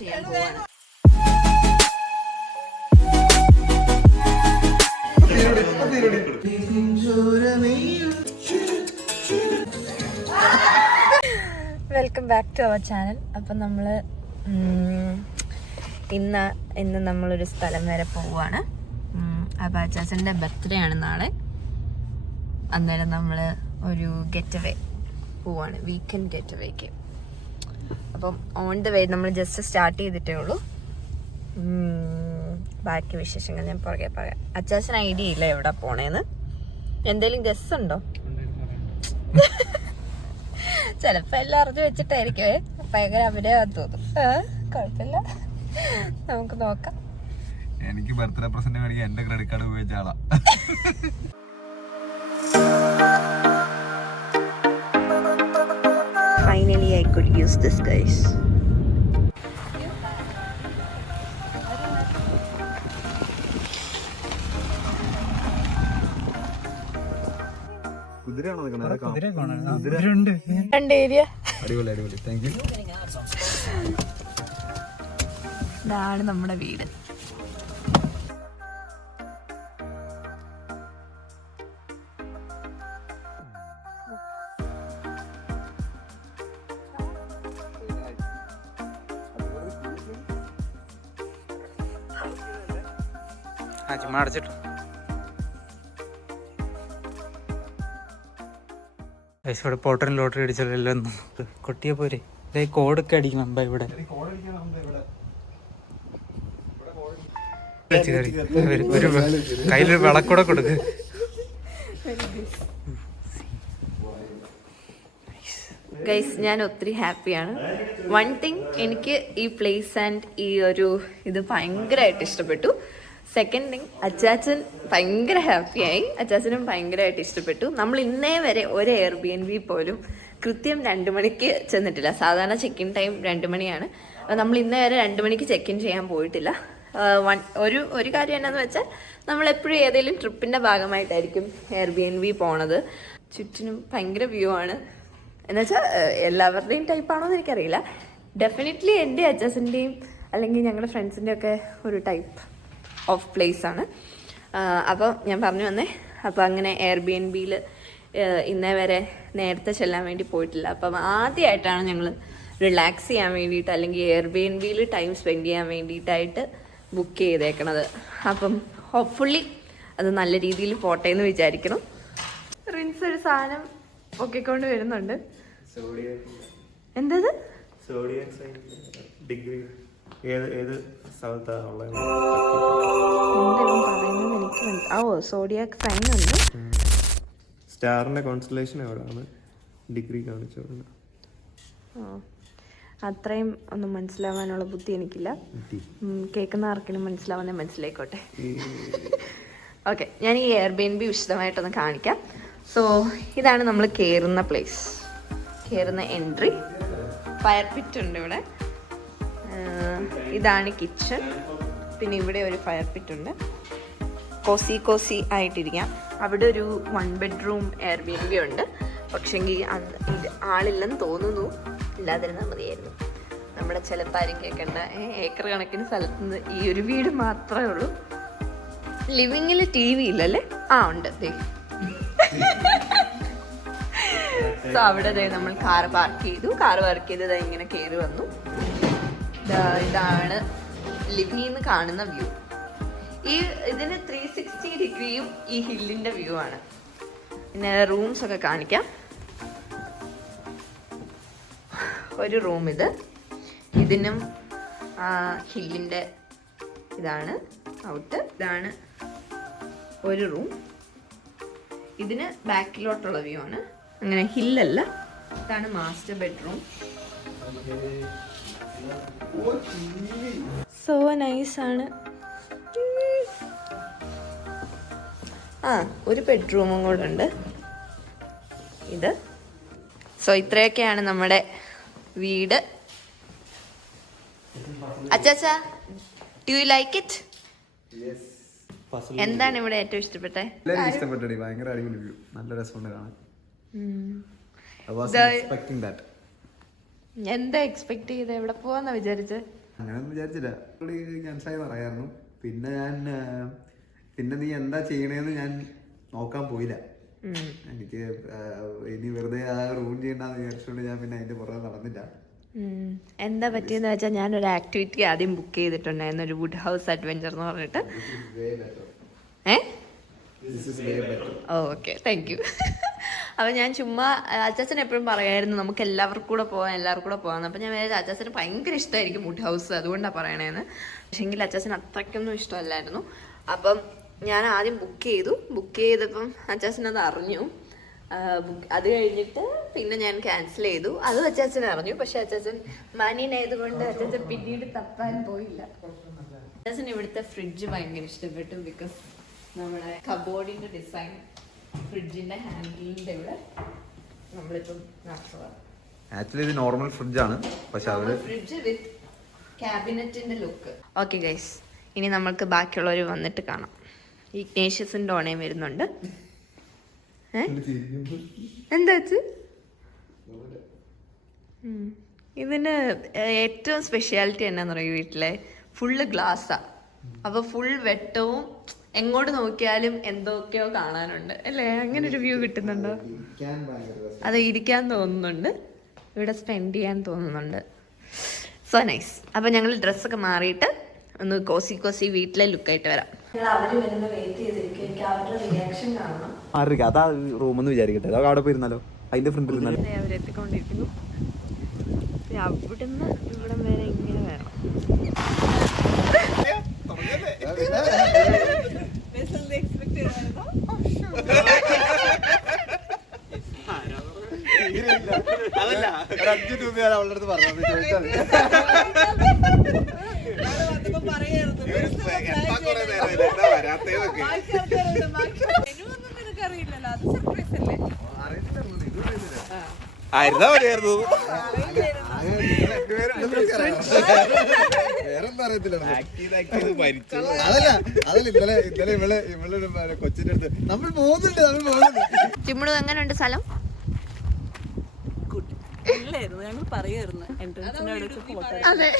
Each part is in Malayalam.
ചെയ്യാൻ പോവാണ്. Welcome back to our channel. അപ്പം നമ്മൾ ഇന്ന് നമ്മളൊരു സ്ഥലം വരെ പോവുകയാണ്. അപ്പോൾ അച്ചാച്ചൻ്റെ ബർത്ത്ഡേ ആണ് നാളെ. അന്നേരം നമ്മൾ ഒരു ഗെറ്റ് അവേ പോവാണ്, വീക്കെൻഡ് ഗെറ്റ് അവേക്ക്. അപ്പം ഓൺ ദ വേ നമ്മൾ ജസ്റ്റ് സ്റ്റാർട്ട് ചെയ്തിട്ടേ ഉള്ളൂ. ബാക്കി വിശേഷങ്ങൾ ഞാൻ പുറകെ പറയാം. അച്ചാച്ചന് ഐഡിയ ഇല്ല എവിടെ പോണേന്ന്. എന്തെങ്കിലും ഗസ് ഉണ്ടോ? ചിലപ്പോൾ എല്ലാം അറിഞ്ഞു വെച്ചിട്ടായിരിക്കുമേ. ഭയങ്കര അഭിനയം തോന്നും. കുഴപ്പമില്ല, നമുക്ക് നോക്കാം. എനിക്ക് ബർത്ത്ഡേ പ്രസന്റ് മേടിക്കാൻ എന്റെ ക്രെഡിറ്റ് കാർഡ് ഉപയോഗിച്ച ആളാ. Finally I could use this, guys. കുതിരയാണോ നിൽക്കുന്നത്? രണ്ട് ഏരിയ. അടിപൊളി അടിപൊളി, താങ്ക് യു. ഇതാണ് നമ്മുടെ വീട്. ഇവിടെ പോട്ടറിന് ലോട്ടറി അടിച്ചല്ലോ. കൊട്ടിയ പോരെ കോഡൊക്കെ അടിക്കണം ഇവിടെ. ഒരു കയ്യിലൊരു വിളക്കൂടെ കൊടുക്ക്. ഗൈസ്, ഞാൻ ഒത്തിരി ഹാപ്പിയാണ്. വൺ തിങ്, എനിക്ക് ഈ പ്ലേസ് ആൻഡ് ഈ ഒരു ഇത് ഭയങ്കരമായിട്ട് ഇഷ്ടപ്പെട്ടു. സെക്കൻഡ് തിങ്, അച്ചാച്ചൻ ഭയങ്കര ഹാപ്പിയായി. അച്ചാച്ചനും ഭയങ്കരമായിട്ട് ഇഷ്ടപ്പെട്ടു. നമ്മൾ ഇന്നേ വരെ ഒരു എയർബിഎൻബി പോലും കൃത്യം 2 മണിക്ക് ചെന്നിട്ടില്ല. സാധാരണ ചെക്ക് ഇൻ ടൈം 2 മണിയാണ്. നമ്മൾ ഇന്നേ വരെ 2 മണിക്ക് ചെക്ക് ഇൻ ചെയ്യാൻ പോയിട്ടില്ല. ഒരു കാര്യം എന്നാന്ന് വെച്ചാൽ, നമ്മളെപ്പോഴും ഏതെങ്കിലും ട്രിപ്പിൻ്റെ ഭാഗമായിട്ടായിരിക്കും എയർബിഎൻബി പോണത്. ചുറ്റിനും ഭയങ്കര വ്യൂ ആണ്. എന്നുവെച്ചാൽ എല്ലാവരുടെയും ടൈപ്പാണോ എന്ന് എനിക്കറിയില്ല. ഡെഫിനറ്റ്ലി എൻ്റെ അച്ചാച്ചൻ്റെയും അല്ലെങ്കിൽ ഞങ്ങളുടെ ഫ്രണ്ട്സിൻ്റെ ഒക്കെ ഒരു ടൈപ്പ് ഓഫ് പ്ലേസ് ആണ്. അപ്പം ഞാൻ പറഞ്ഞു വന്നേ. അപ്പോൾ അങ്ങനെ എയർബിഎൻബിയിൽ ഇന്നേ വരെ നേരത്തെ ചെല്ലാൻ വേണ്ടി പോയിട്ടില്ല. അപ്പം ആദ്യമായിട്ടാണ് ഞങ്ങൾ റിലാക്സ് ചെയ്യാൻ വേണ്ടിയിട്ട് അല്ലെങ്കിൽ എയർബിഎൻബിയിൽ ടൈം സ്പെൻഡ് ചെയ്യാൻ വേണ്ടിയിട്ടായിട്ട് ബുക്ക് ചെയ്തേക്കണത്. അപ്പം ഹോപ്പ്ഫുള്ളി അത് നല്ല രീതിയിൽ പോട്ടെ എന്ന് വിചാരിക്കണം. റിൻസ് ഒരു സാധനം പൊക്കിക്കൊണ്ട് വരുന്നുണ്ട്. എന്തത്? സോഡിയാക് സൈൻ ഉണ്ട്. സ്റ്റാറിന്റെ കോൺസ്റ്റലേഷൻ എവിടെയാണ് ഡിഗ്രി കാണിച്ചത്? അത്രയും ഒന്നും മനസ്സിലാവാനുള്ള ബുദ്ധി എനിക്കില്ല. കേൾക്കുന്ന ആർക്കെങ്കിലും മനസ്സിലാവുന്നേ മനസ്സിലായിക്കോട്ടെ. ഓക്കെ, ഞാൻ ഈ എയർബിഎൻബി വിശദമായിട്ടൊന്ന് കാണിക്കാം. സോ ഇതാണ് നമ്മൾ കയറുന്ന പ്ലേസ്, കയറുന്ന എൻട്രി. ഫയർ പിറ്റ് ഉണ്ട് ഇവിടെ. ഇതാണ് കിച്ചൺ. പിന്നെ ഇവിടെ ഒരു ഫയർ പിറ്റ് ഉണ്ട്. കോസി ആയിട്ടിരിക്കാം. അവിടെ ഒരു 1 ബെഡ്റൂം എയർബിഎൻബി ഉണ്ട്. പക്ഷെങ്കിൽ ഇത് ആളില്ലെന്ന് തോന്നുന്നു. ഇല്ലാതിരുന്നാൽ മതിയായിരുന്നു. നമ്മുടെ ചിലപ്പാരും കേൾക്കേണ്ട ഏക്കർ കണക്കിന് സ്ഥലത്ത് നിന്ന് ഈ ഒരു വീട് മാത്രമേ ഉള്ളൂ. ലിവിങ്ങിൽ TV ഇല്ലല്ലേ? ഉണ്ട്. സോ അവിടെ നമ്മൾ കാർ പാർക്ക് ചെയ്തു. കാർ പാർക്ക് ചെയ്തത് ഇങ്ങനെ കയറി വന്നു. ഇതാണ് ലിവിങ്ങിൽ നിന്ന് കാണുന്ന വ്യൂ. ഇതിന് 360 ഡിഗ്രിയും ഈ ഹില്ലിന്റെ വ്യൂ ആണ്. പിന്നെ റൂംസ് ഒക്കെ കാണിക്കാം. ഒരു റൂം ഇതിനും ഹില്ലിന്റെ ഇതാണ് ഔട്ട്. ഇതാണ് ഒരു റൂം. ഇതിന് ബാക്കിലോട്ടുള്ള വ്യൂ ആണ്. അങ്ങനെ ഹില്ലല്ല. ഇതാണ് മാസ്റ്റർ ബെഡ്റൂം. സോ നൈസ് ആണ്. ഒരു ബെഡ്റൂമും കൂടെ ഉണ്ട് ഇത്. സോ ഇത്രയൊക്കെയാണ് നമ്മുടെ വീട്. അച്ചാച്ചാ, ഡു യു ലൈക്ക് ഇറ്റ്? എന്താണ് ഇവിടെ ഏറ്റവും ഇഷ്ടപ്പെട്ടെ? ഇഷ്ടപ്പെട്ടടി, ഭയങ്കര അടിപൊളി വ്യൂ, നല്ല രസമുണ്ട് കാണാൻ. എന്താ എക്സ്പെക്ട് ചെയ്ത്? എവിടെ പോവാന്നാ വിചാരിച്ചത്? അങ്ങനെയൊന്നും വിചാരിച്ചില്ല. ക്യാൻസലായി പറയായിരുന്നു. പിന്നെ നീ എന്താ ചെയ്യണേന്ന് ഞാൻ നോക്കാൻ പോയില്ല. എനിക്ക് ഇനി വെറുതെ ആ റൂം ചെയ്യണ്ടെന്ന് വിചാരിച്ചുകൊണ്ട് ഞാൻ പിന്നെ അതിന്റെ പുറകെ നടന്നില്ല. എന്താ പറ്റിയെന്ന് വെച്ചാൽ ഞാനൊരു ആക്ടിവിറ്റി ആദ്യം ബുക്ക് ചെയ്തിട്ടുണ്ടായിരുന്നു, ഒരു വുഡ് ഹൗസ് അഡ്വഞ്ചർ എന്ന് പറഞ്ഞിട്ട്. Okay, thank you. അപ്പം ഞാൻ ചുമ്മാ അച്ചാച്ചൻ എപ്പോഴും പറയായിരുന്നു നമുക്ക് എല്ലാവർക്കും കൂടെ പോകാം. അപ്പം ഞാൻ വിചാരിച്ചു അച്ചാച്ചന് ഭയങ്കര ഇഷ്ടമായിരിക്കും വുഡ് ഹൗസ്, അതുകൊണ്ടാണ് പറയണേന്ന്. പക്ഷേങ്കിൽ അച്ചാച്ചൻ അത്രയ്ക്കൊന്നും ഇഷ്ടമല്ലായിരുന്നു. അപ്പം ഞാൻ ആദ്യം ബുക്ക് ചെയ്തപ്പം അച്ചാച്ചൻ അത് അറിഞ്ഞു. അത് കഴിഞ്ഞിട്ട് പിന്നെ ഞാൻ ക്യാൻസൽ ചെയ്തു. അതും അച്ചാച്ചൻ അറിഞ്ഞു. പക്ഷെ അച്ചാച്ചൻ മാന്യനായതുകൊണ്ട് അച്ചാച്ചൻ പിന്നീട് തപ്പാൻ പോയില്ല. അച്ചാച്ചൻ ഇവിടുത്തെ ഫ്രിഡ്ജ് ഭയങ്കര ഇഷ്ടപ്പെട്ടു. ബിക്കോസ് നമ്മുടെ കബോർഡിന്റെ ഡിസൈൻ, ഫ്രിഡ്ജിന്റെ ഹാൻഡിലിന്റെ ഇവിടെ നമ്മളിപ്പം ആക്ച്വലി ഇത് നോർമൽ ഫ്രിഡ്ജാണ്, പക്ഷെ ഫ്രിഡ്ജ് വിത്ത് ക്യാബിനറ്റിന്റെ ലുക്ക്. ഓക്കെ ഗൈസ്, ഇനി നമ്മൾക്ക് ബാക്കിയുള്ളവർ വന്നിട്ട് കാണാം. ഇഗ്നേഷ്യസിന്റെ ഓണയും വരുന്നുണ്ട്. എന്താ ഇതിന് ഏറ്റവും സ്പെഷ്യാലിറ്റി എന്നാന്ന് പറയും, വീട്ടിലെ ഫുള്ള് ഗ്ലാസ്സാ. അപ്പൊ ഫുൾ വെട്ടവും എങ്ങോട്ട് നോക്കിയാലും എന്തൊക്കെയോ കാണാനുണ്ട് അല്ലേ? അങ്ങനെ ഒരു വ്യൂ കിട്ടുന്നുണ്ടോ? അത് ഇരിക്കാൻ തോന്നുന്നുണ്ട്, ഇവിടെ സ്പെൻഡ് ചെയ്യാൻ തോന്നുന്നുണ്ട്. So nice. അപ്പൊ ഞങ്ങൾ ഡ്രസ്സൊക്കെ മാറിയിട്ട് ഒന്ന് കോസി വീട്ടിലെ ലുക്കായിട്ട് വരാം. അതാ റൂമെന്ന് വിചാരിക്കട്ടെ, അതൊക്കെ അവിടെ പോയിരുന്നാലോ, അതിന്റെ ഫ്രണ്ടിൽ ഇരുന്നാലോ. അവരെത്തിക്കൊണ്ടിരിക്കുന്നു. അവിടുന്ന് ഇവിടം വരെ ഇങ്ങനെ വേണം. അതല്ല, 5 രൂപയാണ് അവളുടെ അടുത്ത് പറഞ്ഞത്. ചോദിച്ചാൽ ആയിരുന്നാ മതിയായിരുന്നു. വേറെന്താ അറിയത്തില്ല. അതല്ല ഇന്നലെ ഇവള് കൊച്ചിന്റെ അടുത്ത് നമ്മൾ പോകുന്നുണ്ട്. ചിമ്മിണു എങ്ങനെയുണ്ട് സ്ഥലം? ഞങ്ങൾ പറയായിരുന്നു അതെ,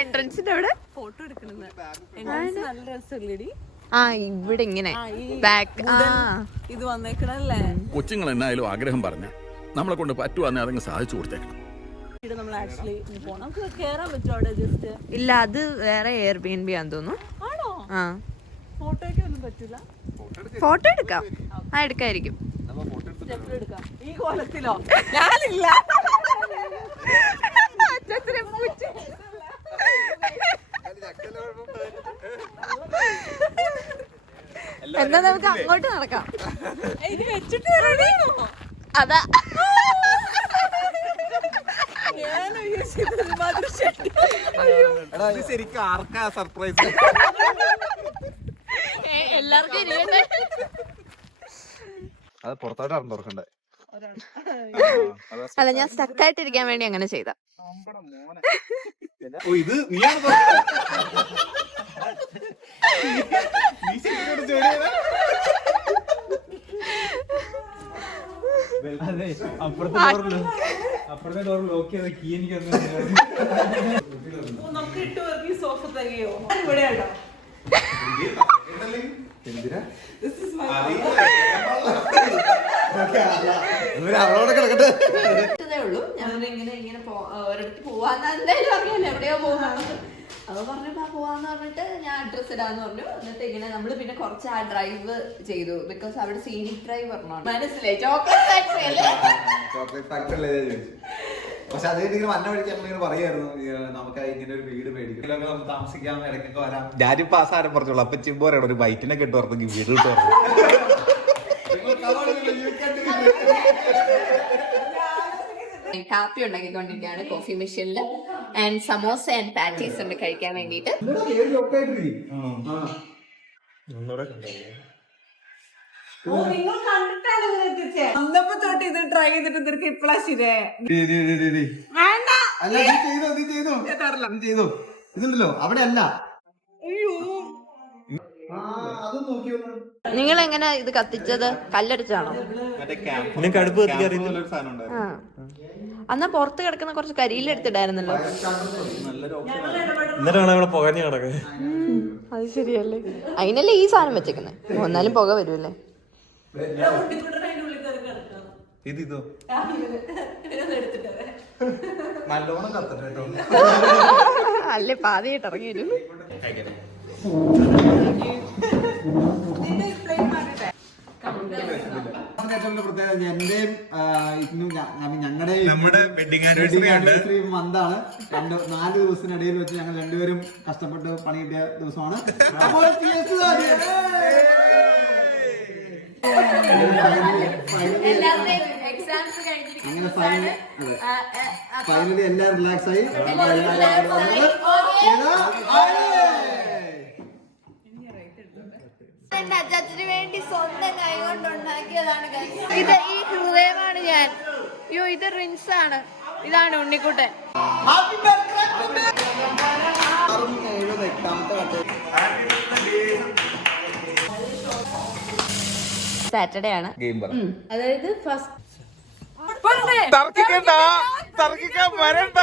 എൻട്രൻസിന്റെ അവിടെ ഫോട്ടോ എടുക്കണെന്ന്. നല്ല രസമല്ലേടി? ആ ഇവിടെ ഇങ്ങനെ ബാക്ക് ഇത് വന്നേക്കണല്ലേ. കൊച്ചുങ്ങൾ എന്നായാലും ആഗ്രഹം പറഞ്ഞ നമ്മളെ കൊണ്ട് പറ്റുവാന്നെ അതങ്ങ് സാധിച്ചു കൊടുത്തേക്കണം. നമ്മൾ ആക്ച്വലി പോണം. നമുക്ക് കേറാൻ പറ്റുമോ അവിടെ? ജസ്റ്റ് ഇല്ല, അത് വേറെ Airbnb ആണെന്ന് തോന്നുന്നു. ആണോ? ആ, ഫോട്ടോയ്ക്ക് ഒന്നും പറ്റില്ല. ഫോട്ടോ എടുക്കാം. എടുക്കായിരിക്കും. എടുക്കാം. ഈ കോലത്തിലോ? ഞാനില്ല. എന്നാ നമുക്ക് അങ്ങോട്ട് നടക്കാം. ഇത് വെച്ചിട്ട് അതാ ശരിക്കും ആർക്കാ സർപ്രൈസ്? എല്ലാവർക്കും അത് പുറത്തോട്ടാണ് തുറക്കണ്ടേ. അല്ല, ഞാൻ സ്റ്റക്കായിട്ടിരിക്കാൻ വേണ്ടി അങ്ങനെ ചെയ്ത. ഇത് നീയാണ് അതെ, അപ്പുറത്തെ ഡോർ ലോക്ക് ചെയ്ത കീ എനിക്ക് നമുക്ക് ഇട്ട് ഈ സോഫ തകയോ? ഇവിടെയാണോ? അവളോടെ കിടക്കട്ടെ. ഉള്ളൂ. ഞാൻ ഇങ്ങനെ ഒരിടത്ത് പോവാന്ന് എന്തായാലും അറിയാലോ, എവിടെയോ പോകുന്നത്. അത് പറഞ്ഞപ്പോ പോവാന്ന് പറഞ്ഞിട്ട് ഞാൻ അഡ്രസ് ഇടാന്ന് പറഞ്ഞു. എന്നിട്ട് ഇങ്ങനെ നമ്മള് പിന്നെ കുറച്ച് ആ ഡ്രൈവ് ചെയ്തു. ബിക്കോസ് അവിടെ സീനിക് ഡ്രൈവ് പറഞ്ഞു. മനസ്സിലായി, ചോക്ലേറ്റ് ഫാക്ടറി അല്ലേ? ചോക്ലേറ്റ് ഫാക്ടറി അല്ലേ ചോദിച്ചു. പക്ഷെ അത് ഇങ്ങനെ വന്ന വഴിക്ക് നമ്മളിങ്ങനെ പറയായിരുന്നു നമുക്ക് ഇങ്ങനെ ഒരു വീട് മേടിക്കും, നമുക്ക് താമസിക്കാൻ ഇടയ്ക്കൊക്കെ വരാം. ഞാനിപ്പോ ആ സാധനം പറഞ്ഞോളൂ. അപ്പൊ ചിമ്പോറാണ് ഒരു ബൈറ്റിനൊക്കെ ഇട്ട് പറഞ്ഞെങ്കിൽ വീട് ഇട്ട് പറഞ്ഞു. കാപ്പി ഉണ്ടാക്കിക്കൊണ്ടിരിക്കുകയാണ് കോഫി മെഷീനിൽ. ആൻഡ് സമോസ ആൻഡ് പാറ്റീസ് ഉണ്ട് കഴിക്കാൻ വേണ്ടിയിട്ട്. നിങ്ങൾ കണ്ടിട്ടാണ് വന്നപ്പോ തൊട്ട് ഇത് ട്രൈ ചെയ്തിട്ട് നിനക്ക് ഇപ്പളാ ശരിയേ? ഇതുണ്ടല്ലോ അവിടെ അല്ല. നിങ്ങൾ എങ്ങനെ ഇത് കത്തിച്ചത്? കല്ലടിച്ചാണോ? അന്നാ പുറത്ത് കിടക്കുന്ന കുറച്ച് കരിയിലെടുത്തിടായിരുന്നല്ലോ. ഇന്നലെ വേണം ഇവിടെ പുകഞ്ഞ കിടക്കാൻ. അത് ശരിയല്ലേ, അതിനല്ലേ ഈ സാധനം വെച്ചേക്കുന്നത്. എന്നാലും പുക വരുമല്ലേ. ഇതോ നല്ലോണം കത്തട്ടെ കേട്ടോ. അല്ലേ പാതിയായിട്ട് ഇറങ്ങി വരും. എന്റെയും ഞങ്ങളുടെ വെഡിങ് ആനിവേഴ്സറി മന്താണ്. 4 ദിവസത്തിനിടയിൽ വെച്ച് ഞങ്ങൾ രണ്ടുപേരും കഷ്ടപ്പെട്ട് പണി കിട്ടിയ ദിവസമാണ്. അപ്പോൾ അങ്ങനെ ഫൈനലി എല്ലാവരും റിലാക്സ് ആയി. അച്ചാച്ചന് വേണ്ടി സ്വന്തം കൈ കൊണ്ട് ഉണ്ടാക്കിയതാണ്. ഇത് ഈ ഹൃദയമാണ് ഞാൻ. അയ്യോ, ഇത് റിൻസ് ആണ്. ഇതാണ് ഉണ്ണിക്കുട്ടൻ. സാറ്റർഡേ ആണ്. അതായത് ഫസ്റ്റ് തർക്കിക്കാൻ വരണ്ട.